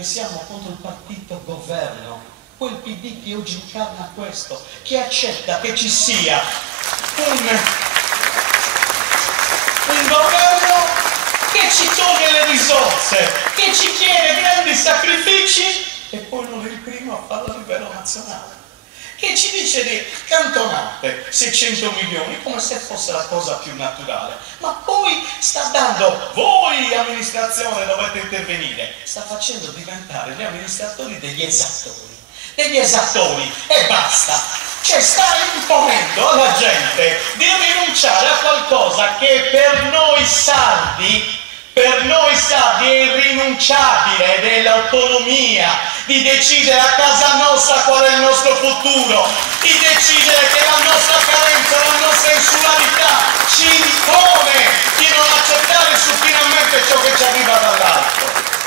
Siamo contro il partito governo, quel PD che oggi incarna questo, che accetta che ci sia un governo che ci toglie le risorse, che ci chiede grandi sacrifici e poi non è il primo a farlo a livello nazionale, che ci dice di cantonate 600 milioni come se fosse la cosa più naturale, ma poi sta dando, voi amministrazione dovete intervenire, sta facendo diventare gli amministratori degli esattori e basta, cioè sta imponendo alla gente di rinunciare a qualcosa che per noi sardi è irrinunciabile, ed è l'autonomia di decidere a casa nostra qual è il nostro futuro, di decidere che la nostra carenza, la nostra insularità ci impone di non accettare supinamente ciò che ci arriva dall'alto.